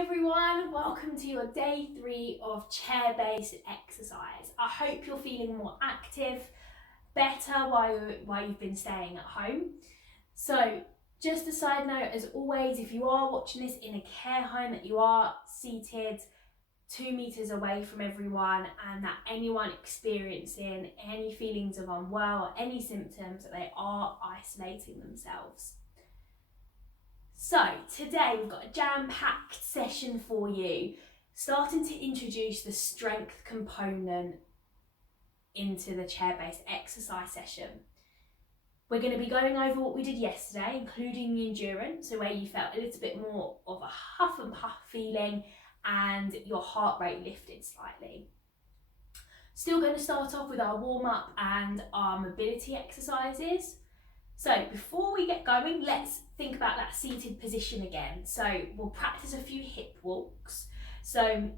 everyone, welcome to your day 3 of chair-based exercise. I hope you're feeling more active, better while you've been staying at home. So just a side note, as always, if you are watching this in a care home, that you are seated 2 meters away from everyone, and that anyone experiencing any feelings of unwell or any symptoms, that they are isolating themselves. So today we've got a jam-packed session for you, starting to introduce the strength component into the chair-based exercise session. We're going to be going over what we did yesterday, including the endurance, so where you felt a little bit more of a huff and puff feeling and your heart rate lifted slightly. Still going to start off with our warm-up and our mobility exercises. So before we get going, let's think about that seated position again. So we'll practice a few hip walks. So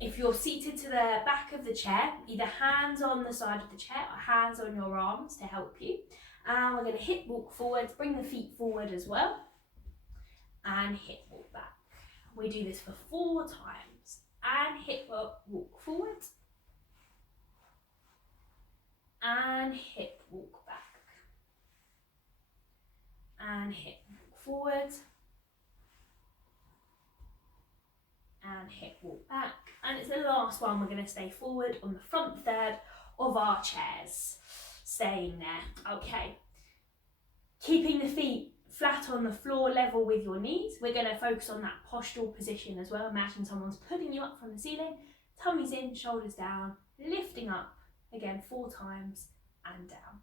if you're seated to the back of the chair, either hands on the side of the chair or hands on your arms to help you. And we're going to hip walk forward, bring the feet forward as well, and hip walk back. We do this for 4 times. And hip walk forward, and hip walk back. And hip walk forward, and hip walk back. And it's the last one. We're going to stay forward on the front third of our chairs, staying there. Okay, keeping the feet flat on the floor, level with your knees. We're going to focus on that postural position as well. Imagine someone's putting you up from the ceiling, tummies in, shoulders down, lifting up again 4 times and down.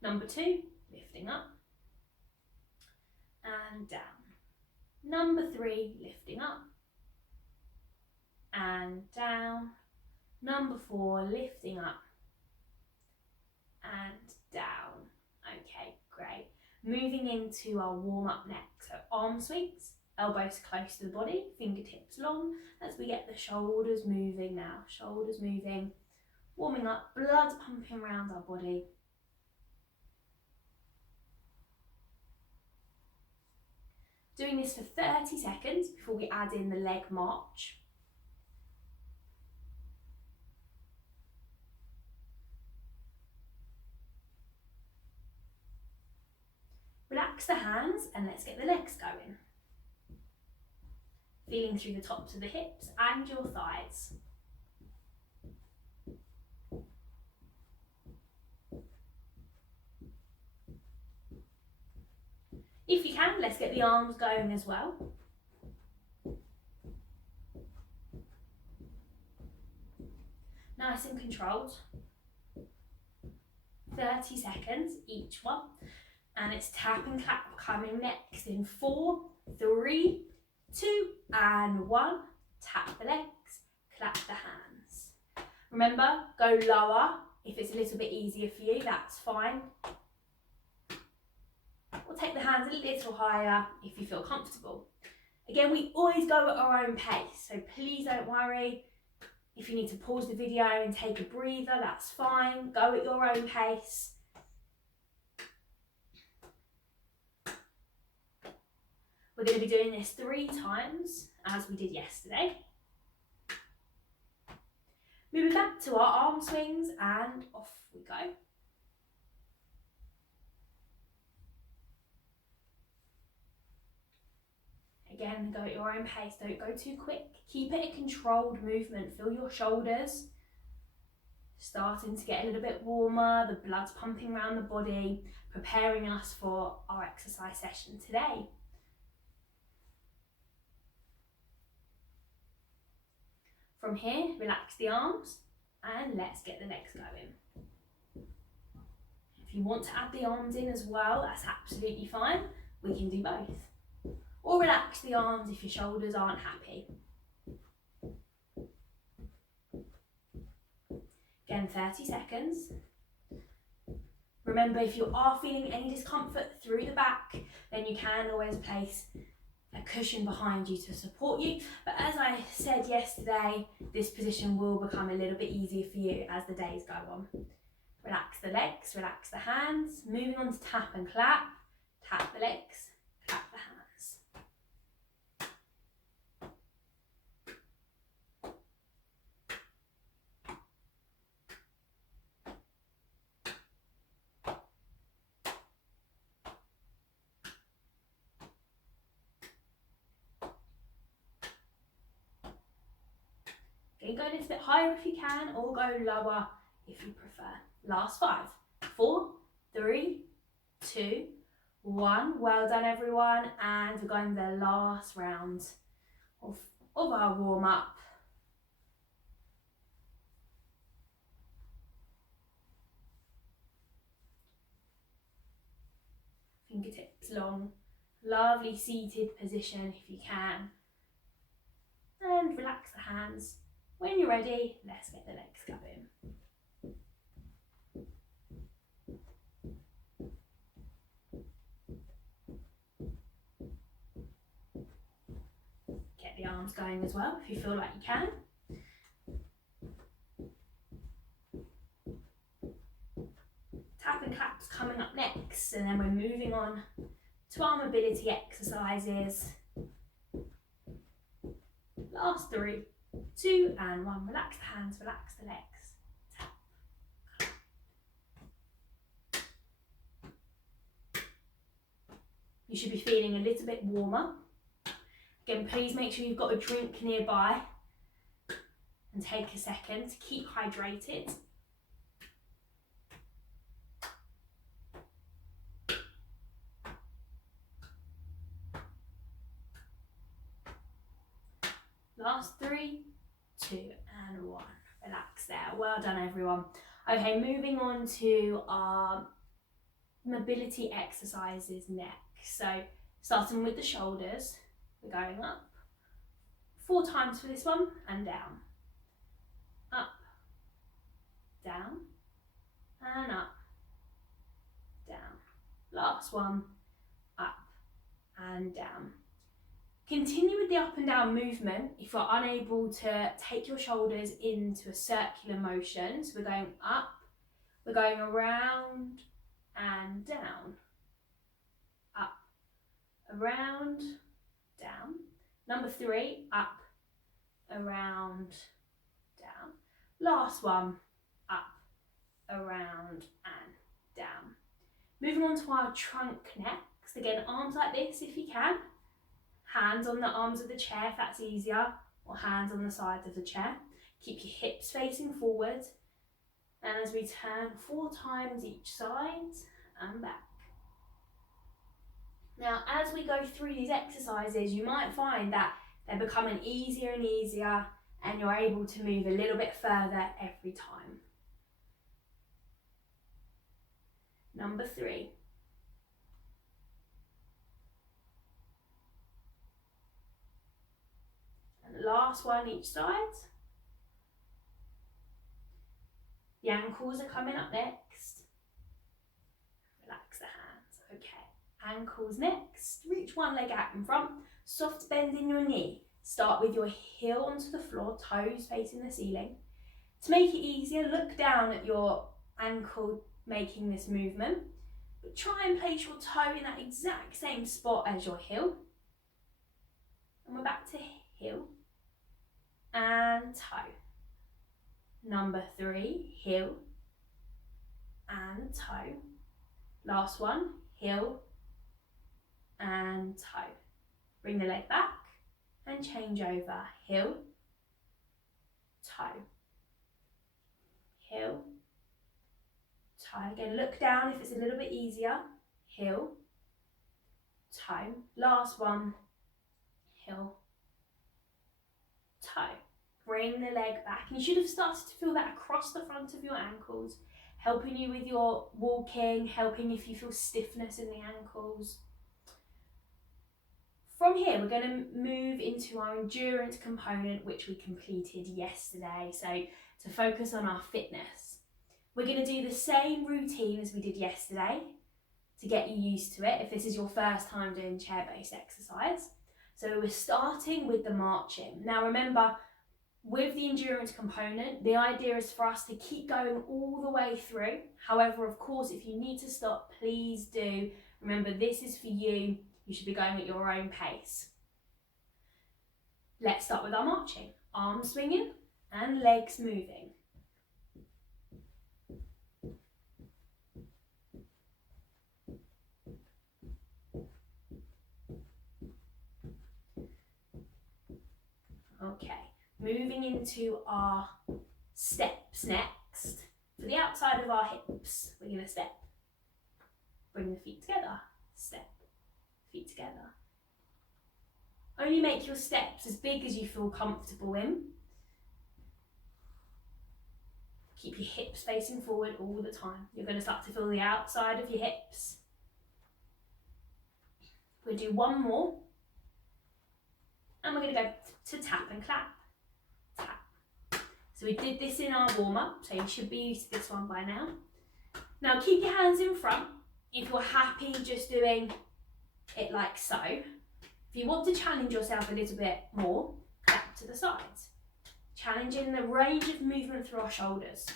Number 2, lifting up and down. Number 3, lifting up and down. Number 4, lifting up and down. Okay, great. Moving into our warm-up next. So arm swings, elbows close to the body, fingertips long, as we get the shoulders moving now. Shoulders moving, warming up, blood pumping around our body. Doing this for 30 seconds before we add in the leg march. Relax the hands and let's get the legs going. Feeling through the tops of the hips and your thighs. If you can, let's get the arms going as well. Nice and controlled. 30 seconds each one. And it's tap and clap coming next in 4, 3, 2, and 1. Tap the legs, clap the hands. Remember, go lower. If it's a little bit easier for you, that's fine. We'll take the hands a little higher if you feel comfortable. Again, we always go at our own pace, so please don't worry. If you need to pause the video and take a breather, that's fine. Go at your own pace. We're going to be doing this 3 times, as we did yesterday. Moving back to our arm swings, and off we go. Again, go at your own pace, don't go too quick. Keep it a controlled movement. Feel your shoulders starting to get a little bit warmer, the blood's pumping around the body, preparing us for our exercise session today. From here, relax the arms and let's get the legs going. If you want to add the arms in as well, that's absolutely fine. We can do both. Or relax the arms if your shoulders aren't happy. Again, 30 seconds. Remember, if you are feeling any discomfort through the back, then you can always place a cushion behind you to support you. But as I said yesterday, this position will become a little bit easier for you as the days go on. Relax the legs, relax the hands. Moving on to tap and clap. Tap the legs, clap the hands. Okay, go a little bit higher if you can, or go lower if you prefer. Last 5, 4, 3, 2, 1. Well done, everyone. And we're going the last round of our warm-up. Fingertips long, lovely seated position if you can. And relax the hands. When you're ready, let's get the legs going. Get the arms going as well if you feel like you can. Tap and claps coming up next, and then we're moving on to our mobility exercises. Last 3, 2 and 1. Relax the hands, relax the legs. Tap. You should be feeling a little bit warmer. Again, please make sure you've got a drink nearby and take a second to keep hydrated. Last 3, 2 and 1. Relax there. Well done, everyone. Okay, moving on to our mobility exercises next. So starting with the shoulders, we're going up 4 times for this one, and down. Up, down, and up, down. Last one, up and down. Continue with the up and down movement if you're unable to take your shoulders into a circular motion. So we're going up, we're going around and down. Up, around, down. Number 3, up, around, down. Last one, up, around and down. Moving on to our trunk next. Again, arms like this if you can. Hands on the arms of the chair if that's easier, or hands on the sides of the chair. Keep your hips facing forward, and as we turn 4 times each side and back. Now, as we go through these exercises, you might find that they're becoming easier and easier, and you're able to move a little bit further every time. Number 3. And the last one each side. The ankles are coming up next. Relax the hands. Okay, ankles next. Reach one leg out in front. Soft bend in your knee. Start with your heel onto the floor, toes facing the ceiling. To make it easier, look down at your ankle making this movement, but try and place your toe in that exact same spot as your heel. And we're back to heel and toe. Number 3, heel and toe. Last one, heel and toe. Bring the leg back and change over. Heel, toe, heel, toe. Again, look down if it's a little bit easier. Heel, toe. Last one, heel, toe. Bring the leg back. And you should have started to feel that across the front of your ankles, helping you with your walking, helping if you feel stiffness in the ankles. From here, we're going to move into our endurance component, which we completed yesterday. So to focus on our fitness, we're going to do the same routine as we did yesterday to get you used to it if this is your first time doing chair-based exercise. So we're starting with the marching. Now remember, with the endurance component, the idea is for us to keep going all the way through. However, of course, if you need to stop, please do. Remember, this is for you. You should be going at your own pace. Let's start with our marching. Arms swinging and legs moving. Okay, Moving into our steps next. For the outside of our hips, we're going to step. Bring the feet together. Step. Feet together. Only make your steps as big as you feel comfortable in. Keep your hips facing forward all the time. You're going to start to feel the outside of your hips. We'll do one more. And we're going to go to tap and clap. Tap. So we did this in our warm-up, so you should be used to this one by now. Now keep your hands in front. If you're happy just doing it like so. If you want to challenge yourself a little bit more, clap to the sides. Challenging the range of movement through our shoulders.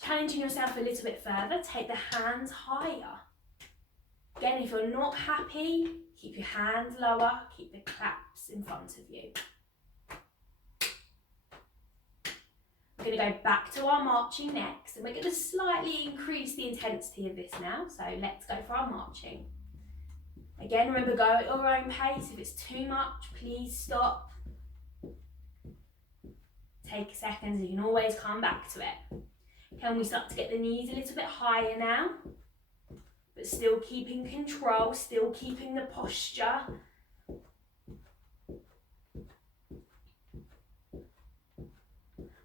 Challenging yourself a little bit further, take the hands higher. Again, if you're not happy, keep your hands lower, keep the claps in front of you. We're going to go back to our marching next, and we're going to slightly increase the intensity of this now, so let's go for our marching. Again, remember, go at your own pace. If it's too much, please stop. Take a second, you can always come back to it. Can we start to get the knees a little bit higher now? But still keeping control, still keeping the posture.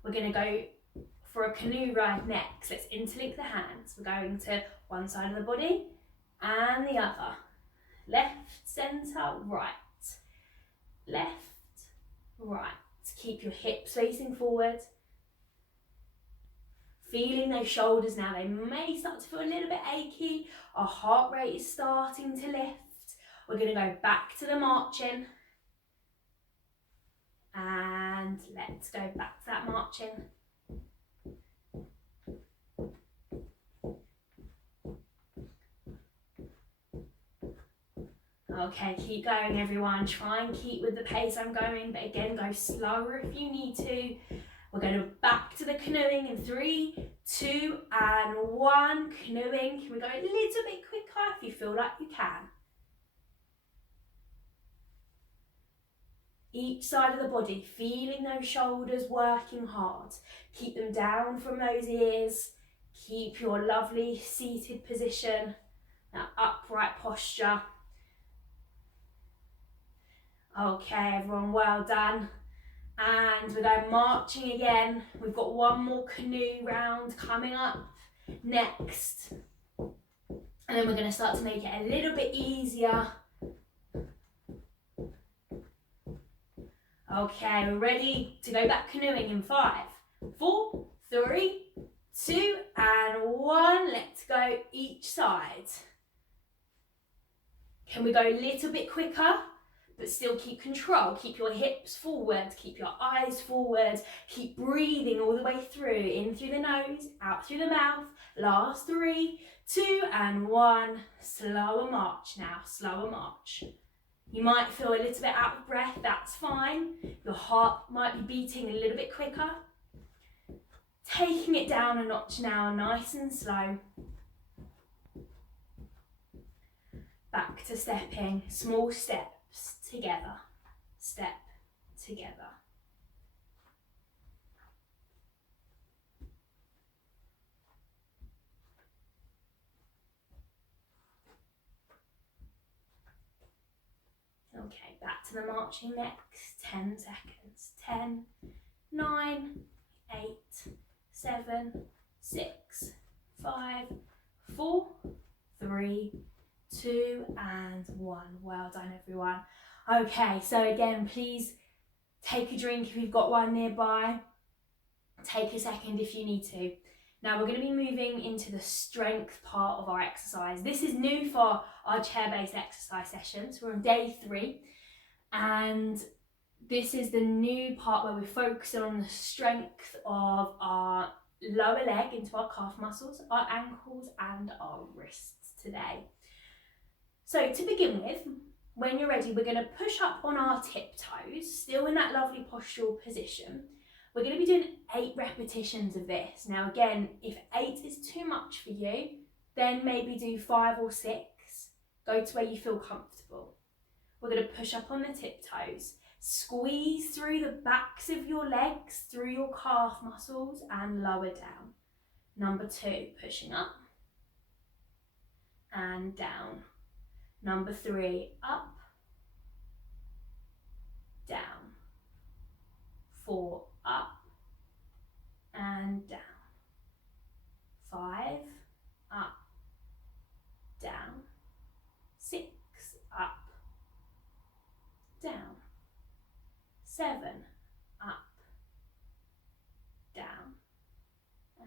We're going to go for a canoe ride next. Let's interlink the hands. We're going to one side of the body and the other. Left, centre, right. Left, right. Keep your hips facing forward. Feeling those shoulders now. They may start to feel a little bit achy. Our heart rate is starting to lift. We're going to go back to the marching. And let's go back to that marching. Okay, keep going everyone. Try and keep with the pace I'm going, but again, go slower if you need to. We're going to back to the canoeing in 3, 2, and 1. Canoeing. Can we go a little bit quicker if you feel like you can? Each side of the body, feeling those shoulders working hard. Keep them down from those ears. Keep your lovely seated position, that upright posture. Okay, everyone, well done. And we're going marching again. We've got one more canoe round coming up next. And then we're going to start to make it a little bit easier. Okay, we're ready to go back canoeing in 5, 4, 3, 2, and 1. Let's go each side. Can we go a little bit quicker? But still keep control. Keep your hips forward, keep your eyes forward, keep breathing all the way through, in through the nose, out through the mouth. Last 3, 2, and 1. Slower march now, slower march. You might feel a little bit out of breath, that's fine. Your heart might be beating a little bit quicker. Taking it down a notch now, nice and slow. Back to stepping, small steps together, step together. Okay, back to the marching next, 10 seconds. 10, 9, 8, 7, 6, 5, 4, 3, 2, and 1. Well done, everyone. Okay, so again, please take a drink if you've got one nearby. Take a second if you need to. Now we're going to be moving into the strength part of our exercise. This is new for our chair-based exercise sessions. We're on day 3, and this is the new part where we're focusing on the strength of our lower leg into our calf muscles, our ankles, and our wrists today. So to begin with, when you're ready, we're going to push up on our tiptoes, still in that lovely postural position. We're going to be doing 8 repetitions of this. Now again, if 8 is too much for you, then maybe do 5 or 6. Go to where you feel comfortable. We're going to push up on the tiptoes. Squeeze through the backs of your legs, through your calf muscles, and lower down. Number 2, pushing up and down. Number 3, up, down. 4, up and down. 5, up, down. 6, up, down. 7, up, down.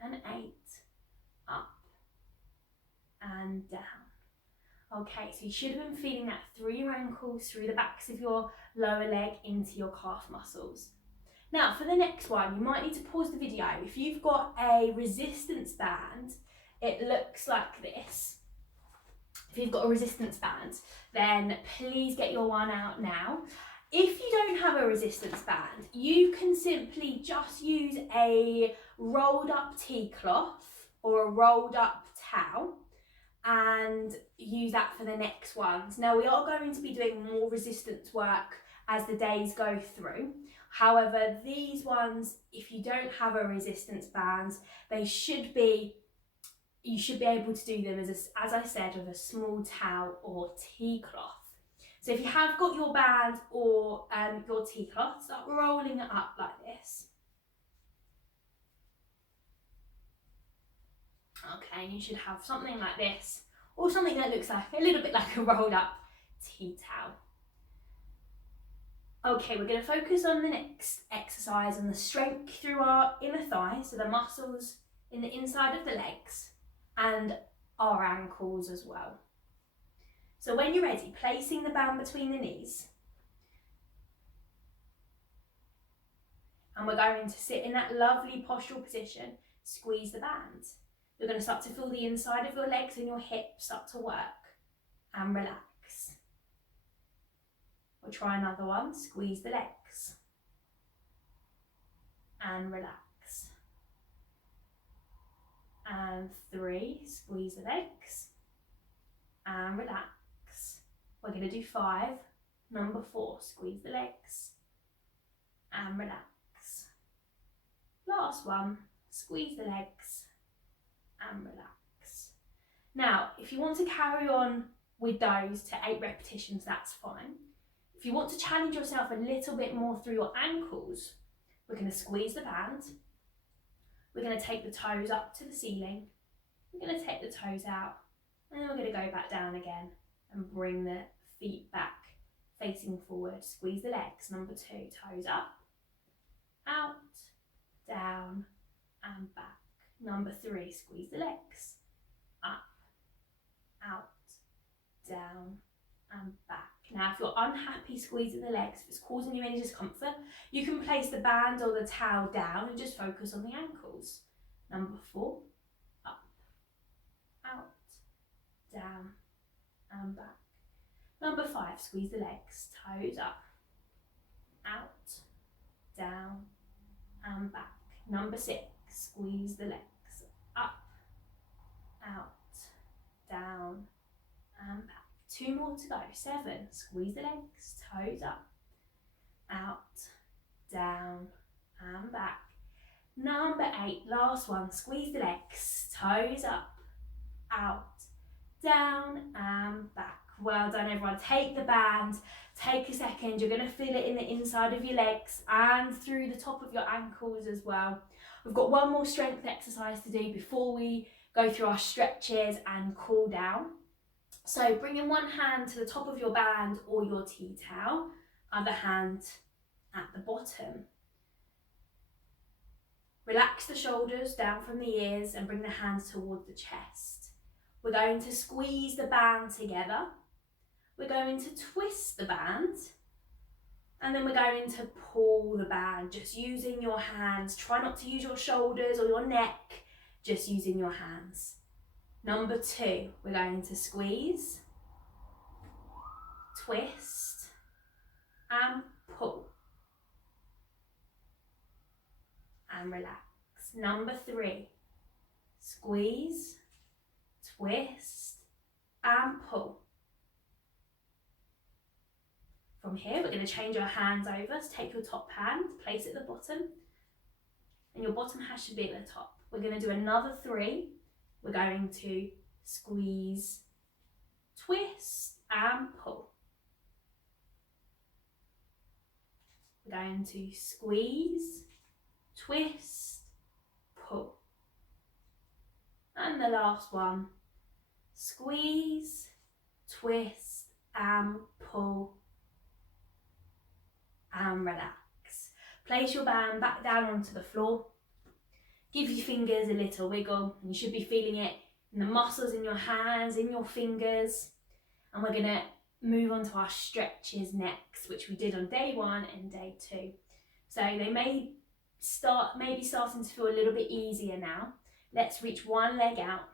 And 8, up and down. Okay, so you should have been feeling that through your ankles, through the backs of your lower leg, into your calf muscles. Now, for the next one, you might need to pause the video. If you've got a resistance band, it looks like this. If you've got a resistance band, then please get your one out now. If you don't have a resistance band, you can simply just use a rolled up tea cloth or a rolled up towel and use that for the next ones. Now, we are going to be doing more resistance work as the days go through. However, these ones, if you don't have a resistance band, you should be able to do them as I said, with a small towel or tea cloth. So if you have got your band or your tea cloth, start rolling it up like this. Okay, and you should have something like this, or something that looks like a little bit like a rolled up tea towel. Okay, we're going to focus on the next exercise on the strength through our inner thighs, so the muscles in the inside of the legs and our ankles as well. So when you're ready, placing the band between the knees. And we're going to sit in that lovely postural position, squeeze the band. You're going to start to feel the inside of your legs and your hips start to work and relax. We'll try another one, squeeze the legs and relax. And 3, squeeze the legs and relax. We're going to do 5, number 4, squeeze the legs and relax. Last one, squeeze the legs and relax. Now, if you want to carry on with those to 8 repetitions, that's fine. If you want to challenge yourself a little bit more through your ankles, we're going to squeeze the band. We're going to take the toes up to the ceiling. We're going to take the toes out, and then we're going to go back down again and bring the feet back facing forward. Squeeze the legs. Number 2, toes up, out, down and back. Number 3, squeeze the legs, up, out, down and back. Now, if you're unhappy squeezing the legs, if it's causing you any discomfort, you can place the band or the towel down and just focus on the ankles. Number 4, up, out, down and back. Number 5, squeeze the legs, toes up, out, down and back. Number 6, squeeze the legs, up, out, down and back. 2 more to go. 7, squeeze the legs, toes up, out, down and back. Number 8, last one, squeeze the legs, toes up, out, down and back. Well done everyone. Take the band, take a second, you're going to feel it in the inside of your legs and through the top of your ankles as well. We've got one more strength exercise to do before we go through our stretches and cool down. So bringing one hand to the top of your band or your tea towel, other hand at the bottom. Relax the shoulders down from the ears and bring the hands toward the chest. We're going to squeeze the band together. We're going to twist the band. And then we're going to pull the band, just using your hands. Try not to use your shoulders or your neck, just using your hands. Number 2, we're going to squeeze, twist, and pull. And relax. Number 3, squeeze, twist, and pull. From here, we're going to change our hands over. So take your top hand, place it at the bottom, and your bottom hand should be at the top. We're going to do another 3. We're going to squeeze, twist, and pull. We're going to squeeze, twist, pull. And the last one, squeeze, twist, and pull, and relax. Place your band back down onto the floor. Give your fingers a little wiggle, and you should be feeling it in the muscles in your hands, in your fingers. And we're going to move on to our stretches next, which we did on day 1 and day 2. So they may be starting to feel a little bit easier now. Let's reach one leg out,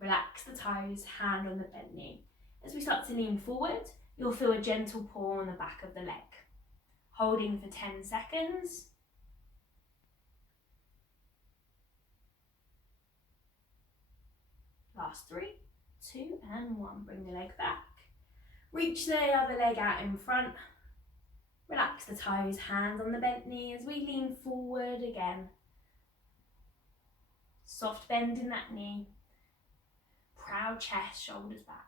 relax the toes, hand on the bent knee. As we start to lean forward, you'll feel a gentle pull on the back of the leg. Holding for 10 seconds. Last 3, 2, and 1. Bring the leg back. Reach the other leg out in front. Relax the toes, hands on the bent knee as we lean forward again. Soft bend in that knee. Proud chest, shoulders back.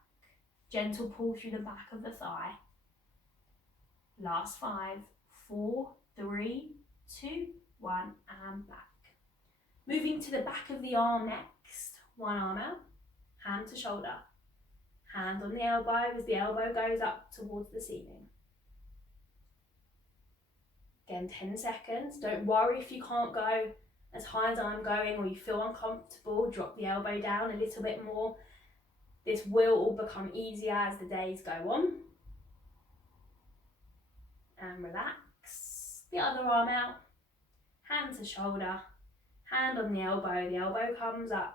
Gentle pull through the back of the thigh. Last 5, 4, 3, 2, 1, and back. Moving to the back of the arm next. One arm out, hand to shoulder. Hand on the elbow as the elbow goes up towards the ceiling. Again, 10 seconds. Don't worry if you can't go as high as I'm going or you feel uncomfortable. Drop the elbow down a little bit more. This will all become easier as the days go on. And relax. The other arm out. Hand to shoulder. Hand on the elbow comes up.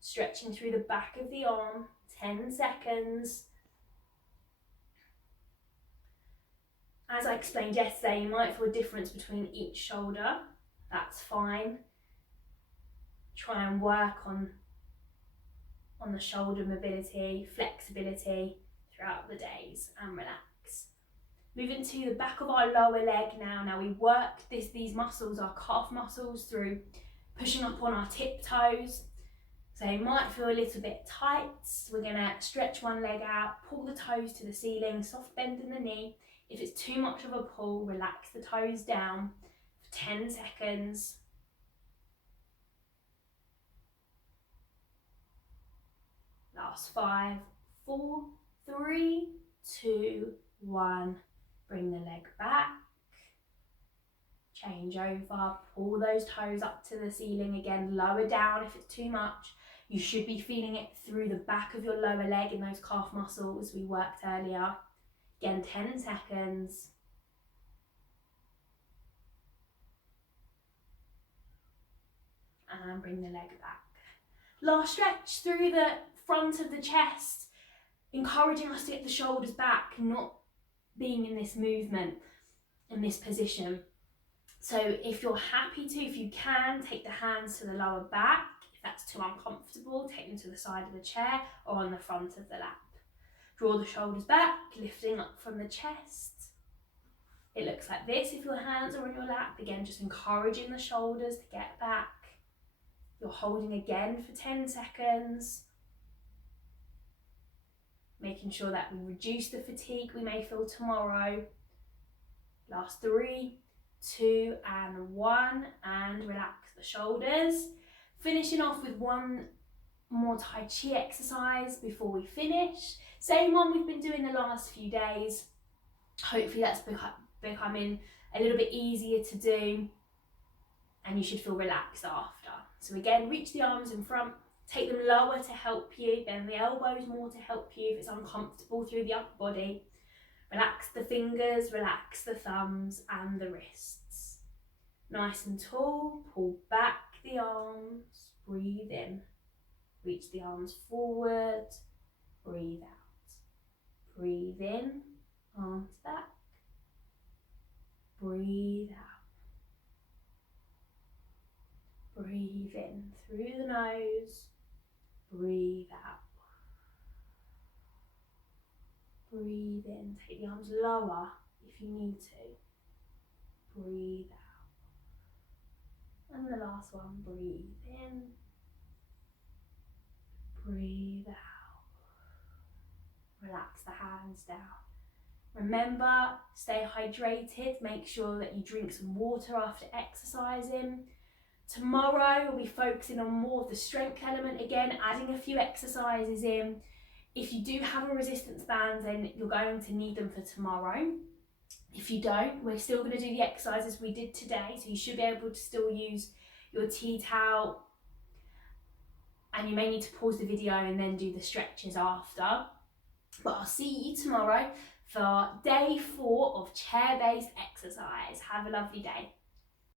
Stretching through the back of the arm. 10 seconds. As I explained yesterday, you might feel a difference between each shoulder. That's fine. Try and work on the shoulder mobility, flexibility throughout the days, and relax. Moving to the back of our lower leg now. Now we work these muscles, our calf muscles, through pushing up on our tiptoes. So it might feel a little bit tight. We're going to stretch one leg out, pull the toes to the ceiling, soft bend in the knee. If it's too much of a pull, relax the toes down for 10 seconds. Last 5, 4, 3, 2, 1. Bring the leg back. Change over, pull those toes up to the ceiling again, lower down if it's too much. You should be feeling it through the back of your lower leg in those calf muscles we worked earlier. Again, 10 seconds. And bring the leg back. Last stretch through the front of the chest, encouraging us to get the shoulders back, not being in this movement, in this position. So if you're happy to, if you can, take the hands to the lower back. If that's too uncomfortable, take them to the side of the chair or on the front of the lap. Draw the shoulders back, lifting up from the chest. It looks like this if your hands are on your lap. Again, just encouraging the shoulders to get back. You're holding again for 10 seconds. Making sure that we reduce the fatigue we may feel tomorrow. Last 3, 2, and 1, and relax the shoulders. Finishing off with one more Tai Chi exercise before we finish. Same one we've been doing the last few days. Hopefully that's becoming a little bit easier to do and you should feel relaxed after. So again, reach the arms in front, take them lower to help you, bend the elbows more to help you if it's uncomfortable through the upper body. Relax the fingers, relax the thumbs and the wrists. Nice and tall, pull back the arms, breathe in. Reach the arms forward, breathe out. Breathe in, arms back. Breathe out. Breathe in through the nose, breathe out. Breathe in, take the arms lower if you need to. Breathe out. And the last one, breathe in. Breathe out. Relax the hands down. Remember, stay hydrated. Make sure that you drink some water after exercising. Tomorrow we'll be focusing on more of the strength element again, adding a few exercises in. If you do have a resistance band, then you're going to need them for tomorrow. If you don't, we're still going to do the exercises we did today, so you should be able to still use your tea towel, and you may need to pause the video and then do the stretches after. But I'll see you tomorrow for day 4 of chair-based exercise. Have a lovely day.